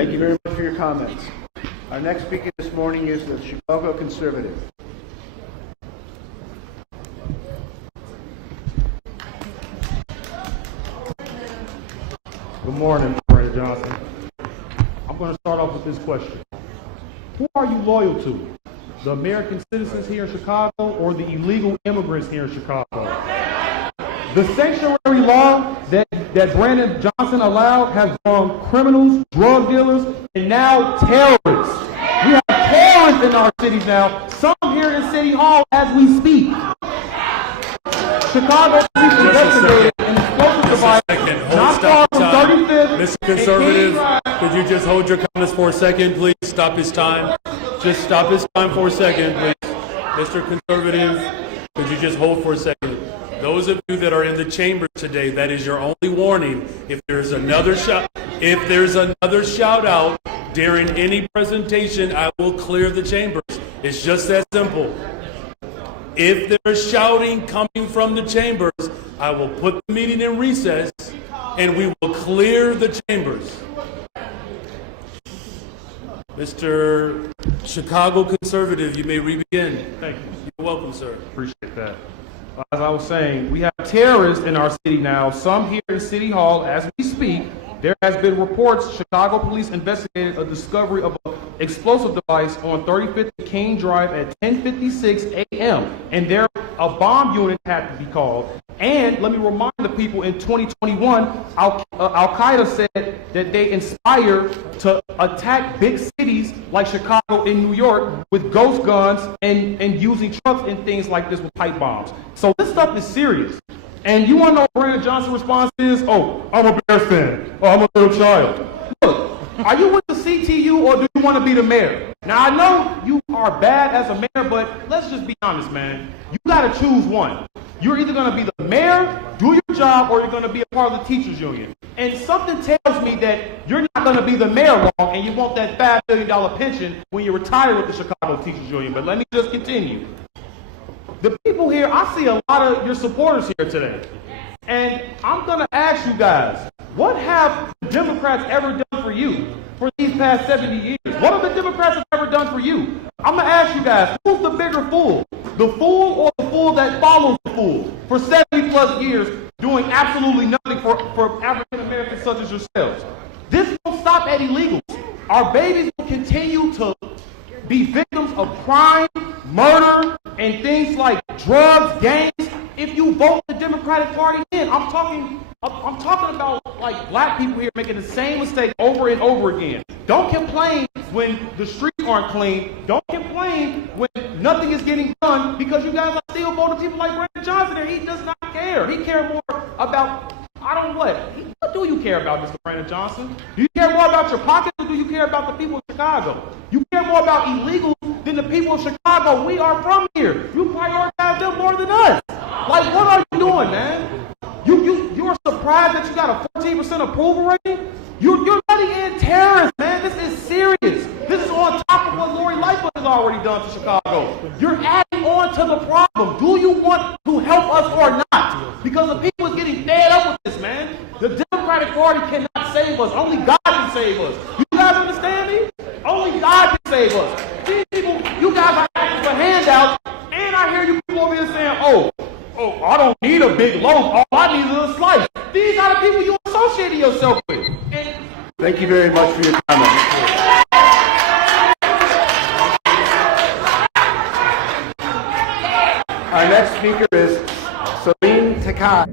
Thank you very much for your comments. Our next speaker this morning is the Chicago Conservative. Good morning, Brandon Johnson. I'm going to start off with this question. Who are you loyal to? The American citizens here in Chicago or the illegal immigrants here in Chicago? The sanctuary law that Brandon Johnson allowed has gone criminals, drug dealers, and now terrorists. We have terrorists in our cities now, some here in City Hall as we speak. Chicago police investigated an explosive device not far from 35th. Mr. Conservative, could you just hold your comments for a second, please? Stop his time. Just stop his time for a second, please. Mr. Conservative, could you just hold for a second? Those of you that are in the chamber today, that is your only warning. If there's another shout out during any presentation, I will clear the chambers. It's just that simple. If there's shouting coming from the chambers, I will put the meeting in recess and we will clear the chambers. Mr. Chicago Conservative, you may re-begin. Thank you. You're welcome, sir. Appreciate that. As I was saying, we have terrorists in our city now, some here in City Hall as we speak. There has been reports Chicago police investigated a discovery of an explosive device on 35th and King Drive at 10:56 a.m. and there a bomb unit had to be called. And let me remind the people, in 2021, Al-Qaeda said that they inspired to attack big cities like Chicago and New York with ghost guns and using trucks and things like this with pipe bombs. So this stuff is serious. And you want to know what Brandon Johnson's response is? Oh, I'm a Bears fan. Oh, I'm a little child. Look, are you with the CTU or do you want to be the mayor? Now, I know you are bad as a mayor, but let's just be honest, man. You got to choose one. You're either going to be the mayor, do your job, or you're going to be a part of the teachers union. And something tells me that you're not going to be the mayor long and you want that $5 million pension when you retire with the Chicago teachers union. But let me just continue. The people here, I see a lot of your supporters here today. And I'm going to ask you guys, what have the Democrats ever done for you for these past 70 years? What have the Democrats have ever done for you? I'm going to ask you guys, who's the bigger fool? The fool or the fool that follows the fool for 70 plus years doing absolutely nothing for African Americans such as yourselves? This won't stop at illegals. Our babies will continue to be victims of crime, murder, and things like drugs, gangs. If you vote the Democratic Party in, I'm talking about like black people here making the same mistake over and over again. Don't complain when the streets aren't clean. Don't complain when nothing is getting done because you guys are still voting people like Brandon Johnson and he does not care. He cares more about what do you care about, Mr. Brandon Johnson? Do you care more about your pockets or do you care about the people of Chicago? You care more about illegals than the people of Chicago. We are from here. You prioritize them more than us. Like, what are you doing, man? You're surprised that you got a 14% approval rating? You're letting in terrorists, man. This is serious. This is on top of what Lori Lightfoot has already done to Chicago. You're adding on to the problem. Do you want to help us or not? Because the people is getting fed up with this, man. The Democratic Party cannot save us. Only God can save us. You guys understand me? Only God can save us. These people, you guys are asking for handouts, and I hear you people over here saying, oh, I don't need a big loaf. All I need is a slice. These are the people you associating yourself with. Thank you very much for your comments. Our next speaker is Salim Takai.